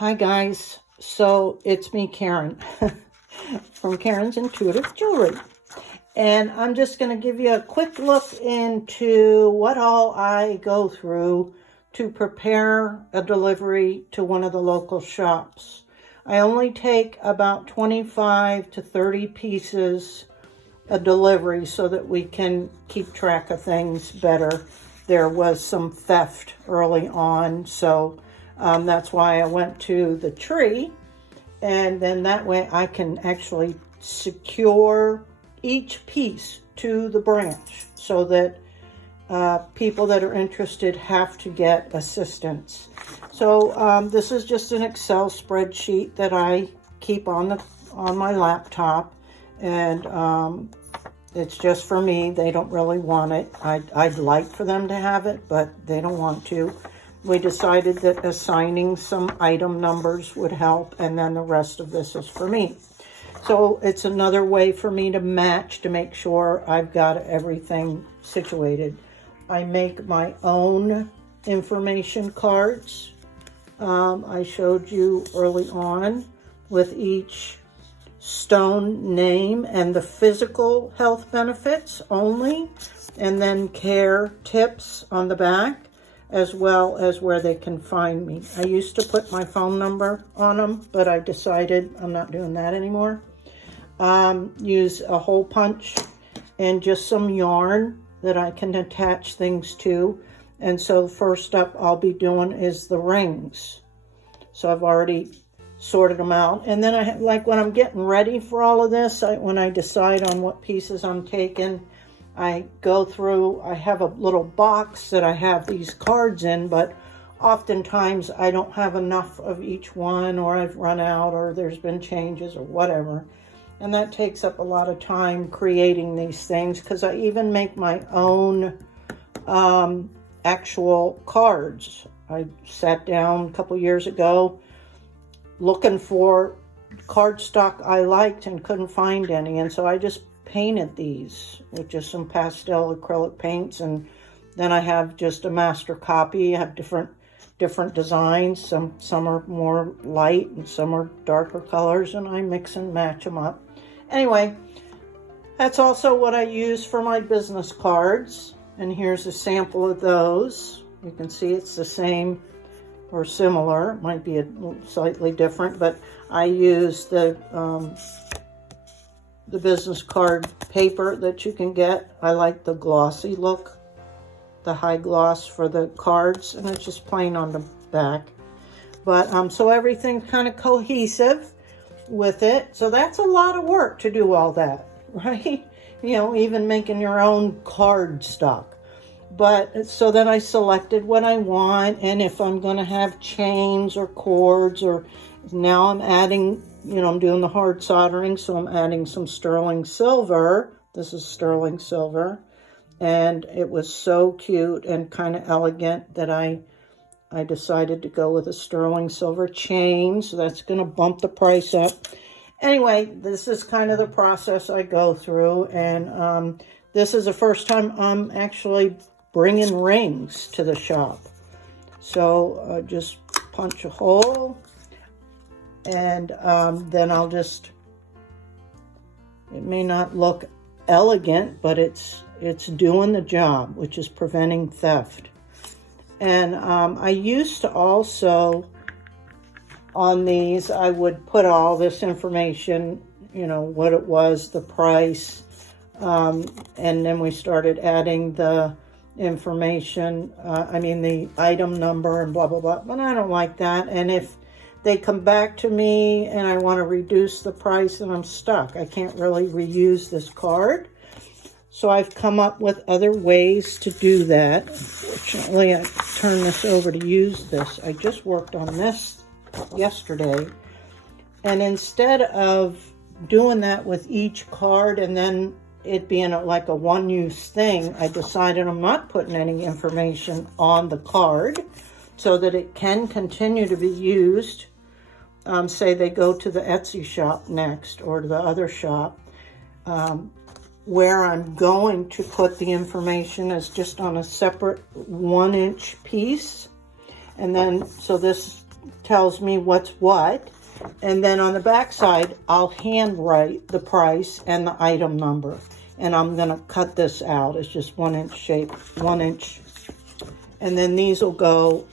Hi guys, so it's me, Karen, from Karen's Intuitive Jewelry. And I'm just going to give you a quick look into what all I go through to prepare a delivery to one of the local shops. I only take about 25 to 30 pieces a delivery so that we can keep track of things better. There was some theft early on, so that's why I went to the tree, and then that way I can actually secure each piece to the branch so that people that are interested have to get assistance. So this is just an Excel spreadsheet that I keep on my laptop, and it's just for me. They don't really want it. I'd like for them to have it, but they don't want to. We decided that assigning some item numbers would help, and then the rest of this is for me. So it's another way for me to match, to make sure I've got everything situated. I make my own information cards. I showed you early on with each stone name and the physical health benefits only, and then care tips on the back, as well as where they can find me. I used to put my phone number on them, but I decided I'm not doing that anymore. Use a hole punch and just some yarn that I can attach things to. And so first up I'll be doing is the rings. So I've already sorted them out. And then like when I'm getting ready for all of this, when I decide on what pieces I'm taking, I go through, I have a little box that I have these cards in, but oftentimes I don't have enough of each one, or I've run out, or there's been changes or whatever. And that takes up a lot of time creating these things, because I even make my own actual cards. I sat down a couple years ago looking for cardstock I liked and couldn't find any, and so I just painted these with just some pastel acrylic paints, and then I have just a master copy. I have different designs. Some are more light and some are darker colors, and I mix and match them up. Anyway, that's also what I use for my business cards, and here's a sample of those. You can see it's the same or similar. It might be a slightly different, but I use the business card paper that you can get. I like the glossy look, the high gloss for the cards, and it's just plain on the back. But so everything's kind of cohesive with it. So that's a lot of work to do all that, right? You know, even making your own card stock. But so then I selected what I want, and if I'm going to have chains or cords, or now I'm adding, you know, I'm doing the hard soldering, so I'm adding some sterling silver. This is sterling silver, and it was so cute and kind of elegant that I decided to go with a sterling silver chain, so that's going to bump the price up. Anyway, this is kind of the process I go through, and this is the first time I'm actually bringing rings to the shop. So just punch a hole, and then I'll just, it may not look elegant, but it's doing the job, which is preventing theft. And I used to also, on these, I would put all this information, you know, what it was, the price, and then we started adding the information, the item number and blah, blah, blah. But I don't like that. And if they come back to me and I want to reduce the price, and I'm stuck, I can't really reuse this card. So I've come up with other ways to do that. Unfortunately, I turned this over to use this. I just worked on this yesterday. And instead of doing that with each card and then it being like a one-use thing, I decided I'm not putting any information on the card so that it can continue to be used. Say they go to the Etsy shop next, or to the other shop, where I'm going to put the information is just on a separate 1-inch piece. And then, so this tells me what's what. And then on the back side, I'll handwrite the price and the item number. And I'm going to cut this out. It's just 1 inch shape, 1 inch. And then these will go,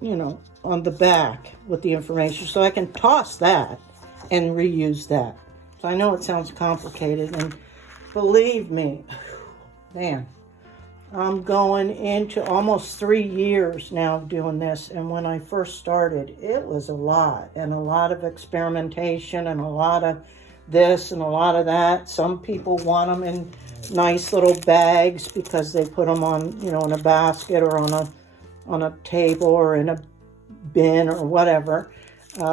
you know, on the back with the information. So I can toss that and reuse that. So I know it sounds complicated. And believe me, man, I'm going into almost 3 years now doing this. And when I first started, it was a lot. And a lot of experimentation and a lot of this and a lot of that. Some people want them in nice little bags because they put them on, you know, in a basket or on a table or in a bin or whatever.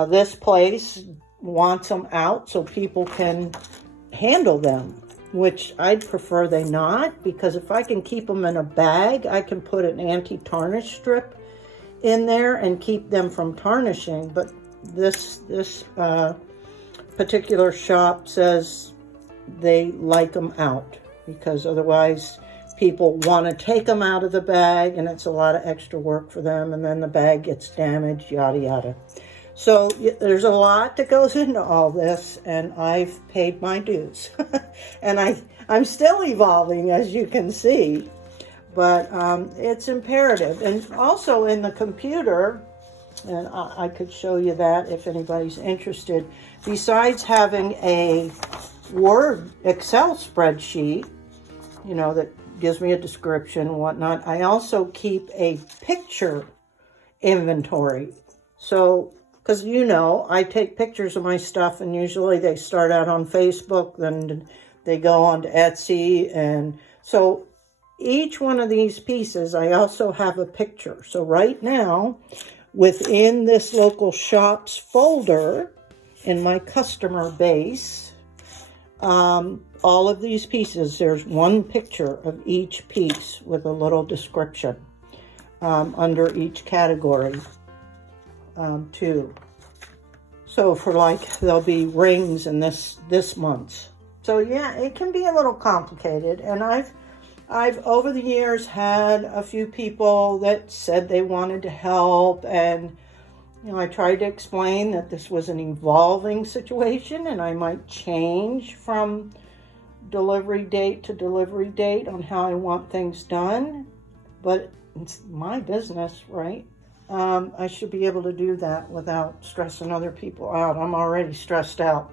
This place wants them out so people can handle them, which I'd prefer they not, because if I can keep them in a bag, I can put an anti-tarnish strip in there and keep them from tarnishing. But this particular shop says they like them out because otherwise people want to take them out of the bag and it's a lot of extra work for them, and then the bag gets damaged, yada yada. So there's a lot that goes into all this, and I've paid my dues. And I'm still evolving, as you can see, but it's imperative. And also in the computer, and I could show you that if anybody's interested, besides having a Word Excel spreadsheet, you know, that gives me a description and whatnot, I also keep a picture inventory. So, because, you know, I take pictures of my stuff, and usually they start out on Facebook, then they go on to Etsy. And so each one of these pieces, I also have a picture. So right now, within this local shops folder in my customer base, all of these pieces, there's one picture of each piece with a little description under each category. Too. So for like, there'll be rings in this month. So yeah, it can be a little complicated. And I've over the years had a few people that said they wanted to help, and you know, I tried to explain that this was an evolving situation and I might change from delivery date to delivery date on how I want things done, but it's my business, right? I should be able to do that without stressing other people out. I'm already stressed out.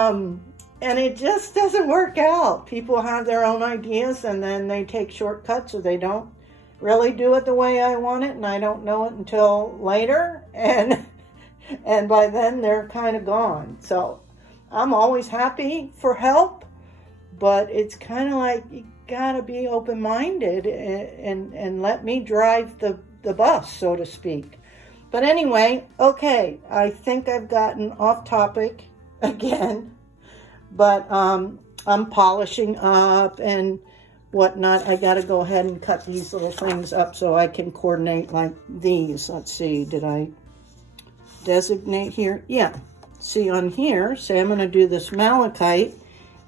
And it just doesn't work out. People have their own ideas and then they take shortcuts, or they don't really do it the way I want it, and I don't know it until later. And by then they're kind of gone. So I'm always happy for help, but it's kind of like, you gotta be open-minded and let me drive the bus, so to speak. But anyway, okay, I think I've gotten off topic again, but I'm polishing up and whatnot. I gotta go ahead and cut these little things up so I can coordinate like these. Let's see, did I designate here? Yeah, see on here, say I'm gonna do this malachite.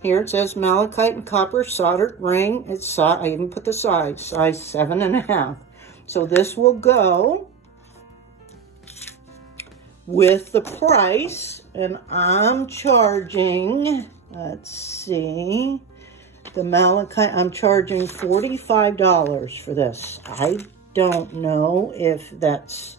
Here it says malachite and copper soldered ring. I even put the size 7.5. So this will go with the price, and I'm charging, let's see, the malachite, I'm charging $45 for this. I don't know if that's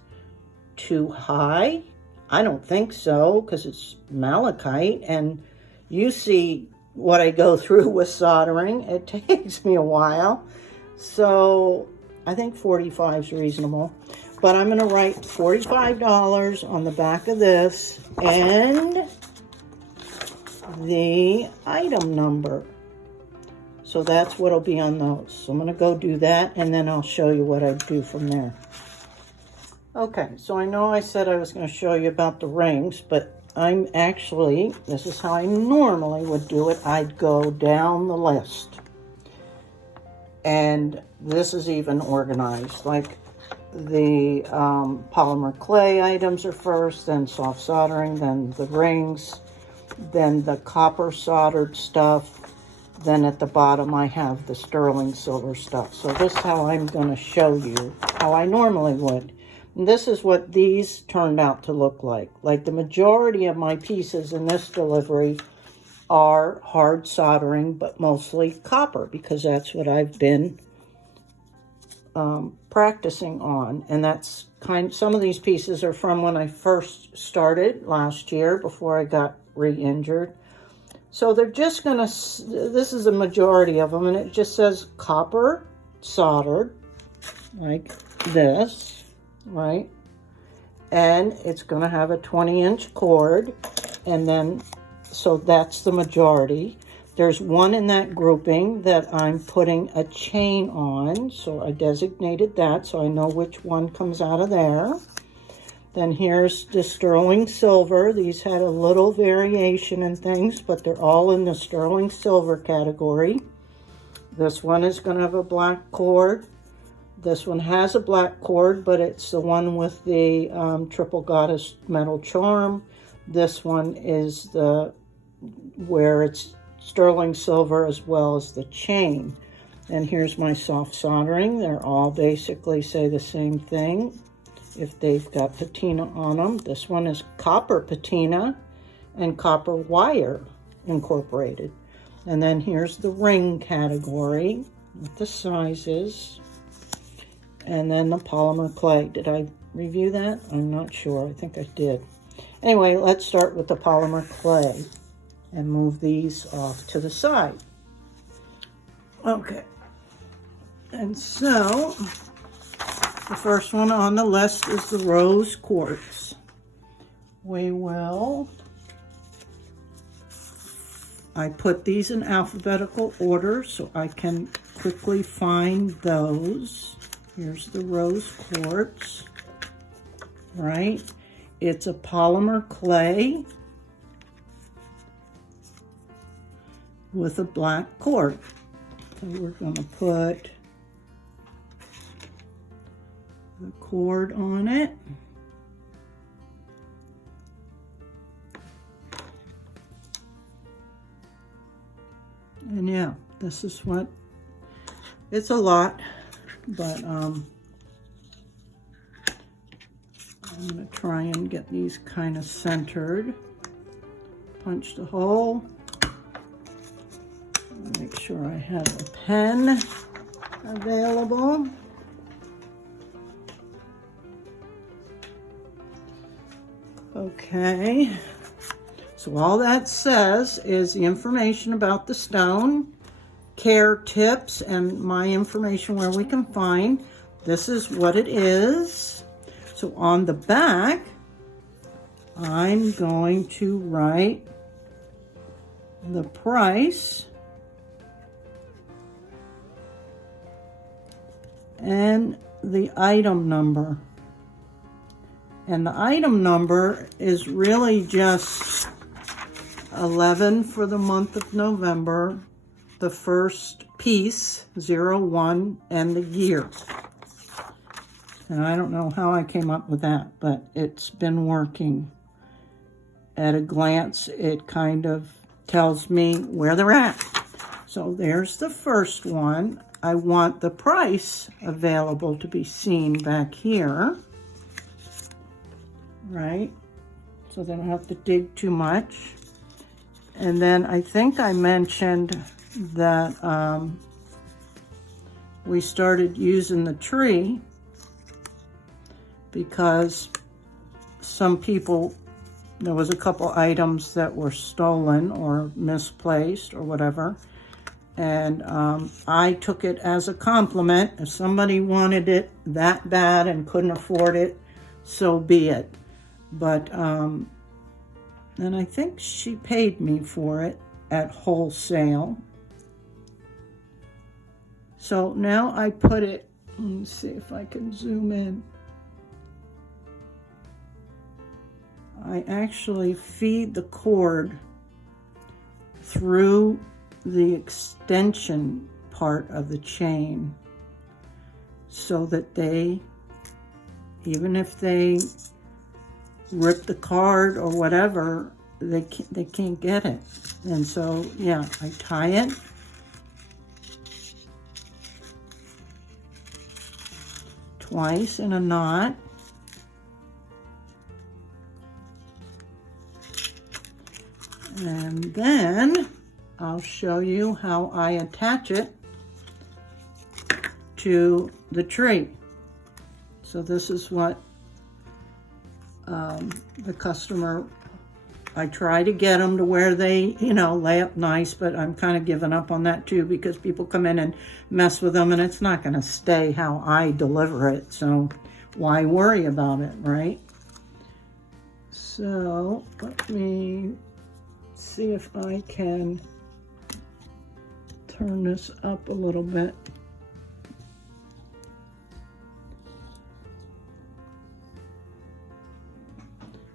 too high. I don't think so, because it's malachite, and you see what I go through with soldering. It takes me a while. So I think 45 is reasonable. But I'm going to write $45 on the back of this and the item number. So that's what will be on those. So I'm going to go do that, and then I'll show you what I do from there. Okay, so I know I said I was going to show you about the rings, but I'm actually, this is how I normally would do it. I'd go down the list. And this is even organized. Like the polymer clay items are first, then soft soldering, then the rings, then the copper soldered stuff, then at the bottom I have the sterling silver stuff. So this is how I'm going to show you how I normally would. And this is what these turned out to look like. Like the majority of my pieces in this delivery are hard soldering, but mostly copper, because that's what I've been practicing on. And that's some of these pieces are from when I first started last year before I got re-injured. So they're just gonna, this is a majority of them, and it just says copper soldered like this, right? And it's gonna have a 20-inch cord, and then, so that's the majority. There's one in that grouping that I'm putting a chain on, so I designated that so I know which one comes out of there. Then here's the sterling silver. These had a little variation in things, but they're all in the sterling silver category. This one is going to have a black cord. This one has a black cord, but it's the one with the triple goddess metal charm. This one is the where it's sterling silver as well as the chain. And here's my soft soldering. They're all basically say the same thing if they've got patina on them. This one is copper patina and copper wire incorporated. And then here's the ring category with the sizes. And then the polymer clay. Did I review that? I'm not sure. I think I did. Anyway, let's start with the polymer clay and move these off to the side. Okay. And so the first one on the list is the rose quartz. I put these in alphabetical order so I can quickly find those. Here's the rose quartz, right? It's a polymer clay with a black cord. So we're going to put the cord on it. And yeah, this is what, it's a lot, but I'm going to try and get these kind of centered. Punch the hole. Make sure I have a pen available. Okay, so all that says is the information about the stone, care tips, and my information where we can find. This is what it is. So on the back, I'm going to write the price and the item number. And the item number is really just 11 for the month of November, the first piece, 01, and the year. And I don't know how I came up with that, but it's been working. At a glance, it kind of tells me where they're at. So there's the first one. I want the price available to be seen back here. Right? So they don't have to dig too much. And then I think I mentioned that we started using the tree because some people, there was a couple items that were stolen or misplaced or whatever. And I took it as a compliment. If somebody wanted it that bad and couldn't afford it, so be it. But, and I think she paid me for it at wholesale. So now I put it, let me see if I can zoom in. I actually feed the cord through the extension part of the chain so that they, even if they rip the card or whatever, they can't get it. And so, yeah, I tie it twice in a knot. And then I'll show you how I attach it to the tree. So this is what the customer, I try to get them to where they, you know, lay up nice, but I'm kind of giving up on that too because people come in and mess with them and it's not going to stay how I deliver it. So why worry about it, right? So let me see if I can turn this up a little bit.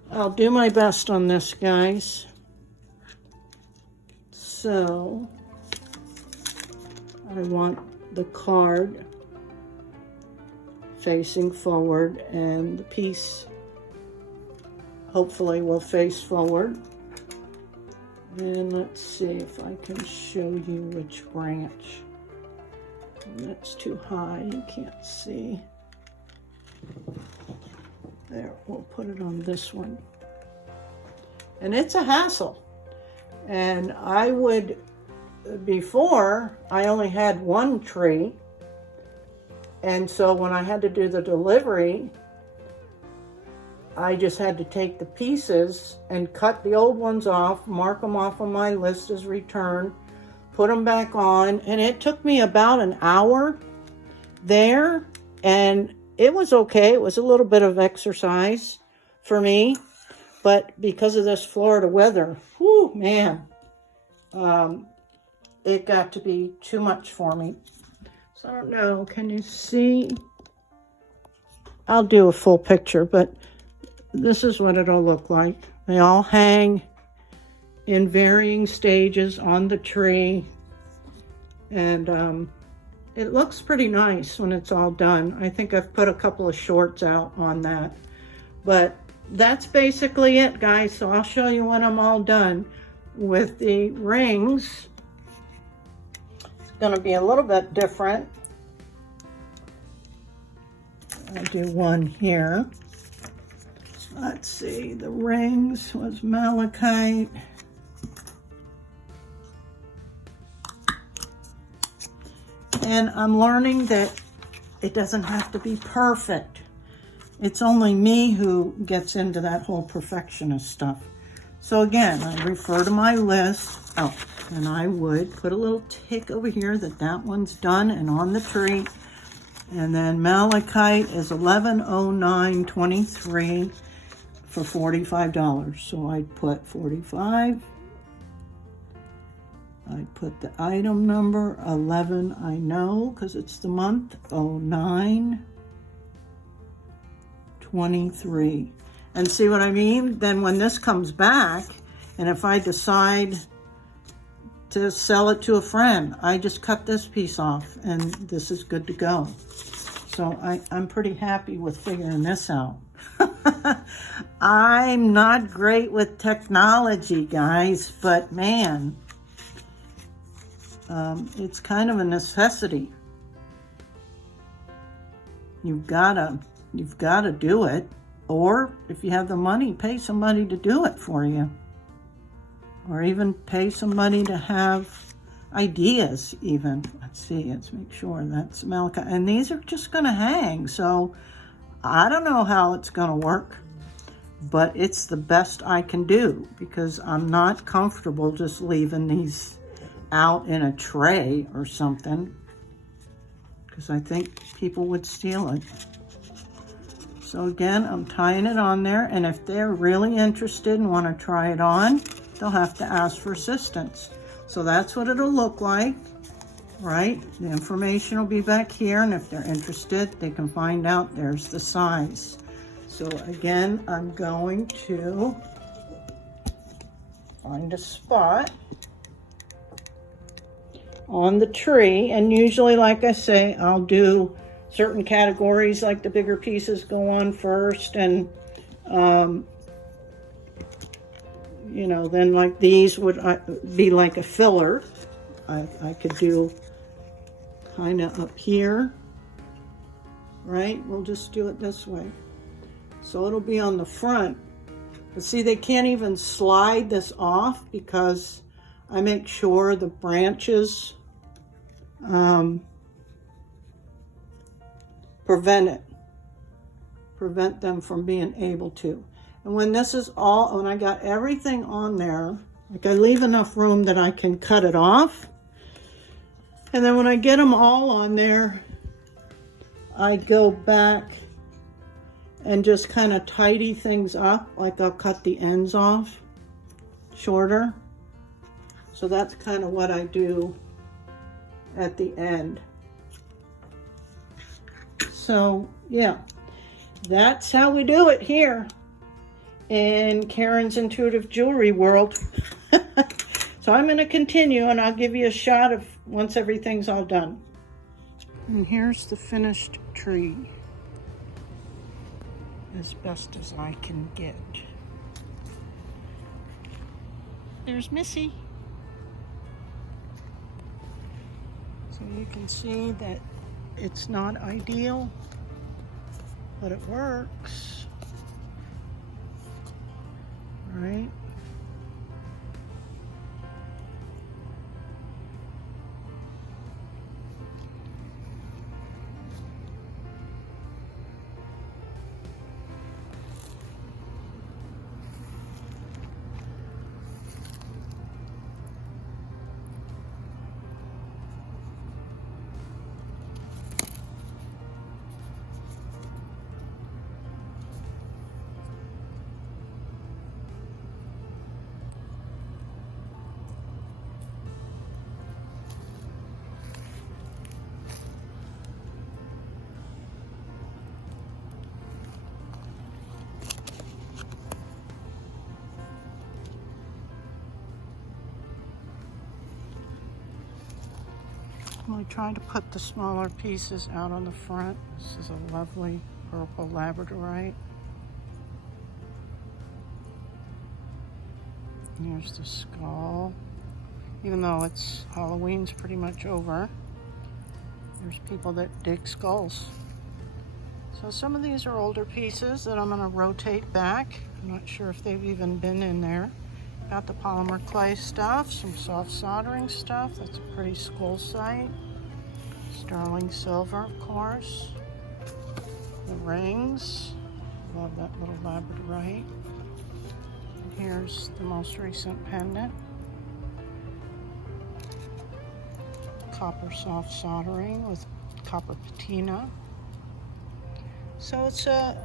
I'll do my best on this, guys. So I want the card facing forward and the piece hopefully will face forward. And let's see if I can show you which branch. That's too high, you can't see. There, we'll put it on this one. And it's a hassle. And I would, before, I only had one tree. And so when I had to do the delivery, I just had to take the pieces and cut the old ones off, mark them off on my list as return, put them back on. And it took me about an hour there. And it was okay. It was a little bit of exercise for me, but because of this Florida weather, whoo, man, it got to be too much for me. So I don't know, can you see? I'll do a full picture, but this is what it'll look like. They all hang in varying stages on the tree, and it looks pretty nice when it's all done. I think I've put a couple of shorts out on that. But that's basically it, guys. So I'll show you when I'm all done. With the rings, it's going to be a little bit different. I'll do one here. Let's see, the rings was malachite. And I'm learning that it doesn't have to be perfect. It's only me who gets into that whole perfectionist stuff. So again, I refer to my list. Oh, and I would put a little tick over here that that one's done and on the tree. And then malachite is $11.09.23 for $45. So I'd put 45. I put the item number 11, I know, because it's the month, 09/23. And see what I mean? Then when this comes back, and if I decide to sell it to a friend, I just cut this piece off, and this is good to go. So I'm pretty happy with figuring this out. I'm not great with technology, guys, but man, it's kind of a necessity. You've gotta do it, or if you have the money, pay somebody to do it for you, or even pay somebody to have ideas. Even let's make sure that's malachite, and these are just gonna hang. So I don't know how it's gonna work, but it's the best I can do because I'm not comfortable just leaving these out in a tray or something, because I think people would steal it. So again, I'm tying it on there, and if they're really interested and want to try it on, they'll have to ask for assistance. So that's what it'll look like, right? The information will be back here, and if they're interested, they can find out. There's the size. So again, I'm going to find a spot on the tree, and usually, like I say, I'll do certain categories, like the bigger pieces go on first, and you know, then like these would be like a filler. I could do kind of up here right? We'll just do it this way. So it'll be on the front. But see, they can't even slide this off because I make sure the branches prevent them from being able to. And when this is all, when I got everything on there, like I leave enough room that I can cut it off. And then when I get them all on there, I go back and just kind of tidy things up. Like I'll cut the ends off shorter. So that's kind of what I do at the end. So yeah, that's how we do it here in Karen's Intuitive Jewelry World. So I'm going to continue, and I'll give you a shot of once everything's all done. And here's the finished tree, as best as I can get. There's Missy. So you can see that it's not ideal, but it works, right? I tried to put the smaller pieces out on the front. This is a lovely purple labradorite. Here's the skull. Even though it's Halloween's pretty much over, there's people that dig skulls. So some of these are older pieces that I'm going to rotate back. I'm not sure if they've even been in there. Got the polymer clay stuff, some soft soldering stuff. That's a pretty skull site. Sterling silver, of course. The rings. Love that little labradorite. And here's the most recent pendant. Copper soft soldering with copper patina. So it's a,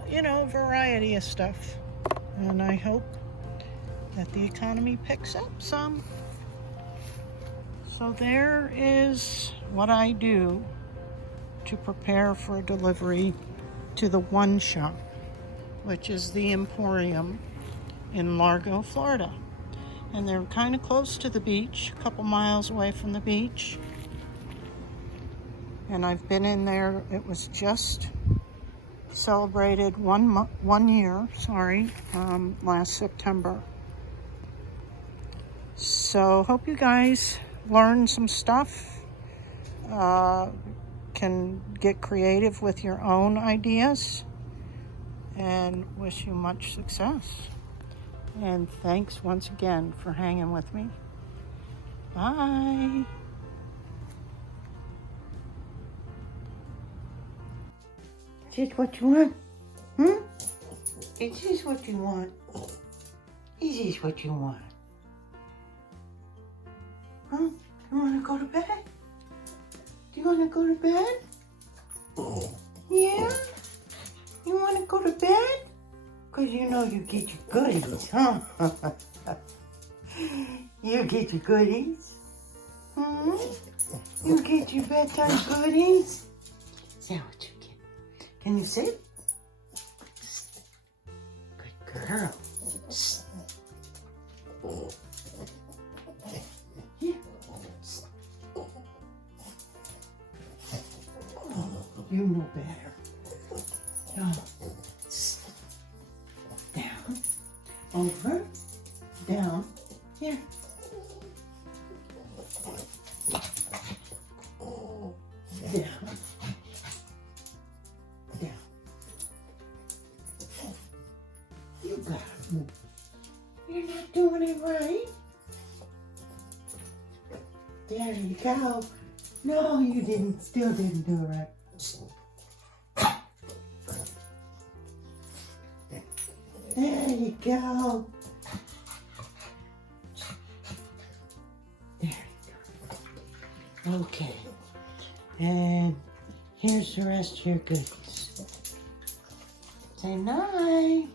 variety of stuff. And I hope that the economy picks up some. So there is what I do to prepare for a delivery to the One Shop, which is the Emporium in Largo, Florida. And they're kind of close to the beach, a couple miles away from the beach. And I've been in there. It was just celebrated 1 year, last September. So hope you guys learn some stuff, can get creative with your own ideas, and wish you much success. And thanks once again for hanging with me. Bye. Is this what you want? Is this what you want? Is this what you want? Huh? You want to go to bed? Do you want to go to bed? Yeah? You want to go to bed? Because you know you get your goodies, huh? You get your goodies? You get your bedtime goodies? Is that what you get? Can you sit? Good girl. Here. You know better. Down. Over. Down. Here. Down. There you go. No, you didn't. Still didn't do it right. There you go. There you go. Okay. And here's the rest of your goodies. Say night.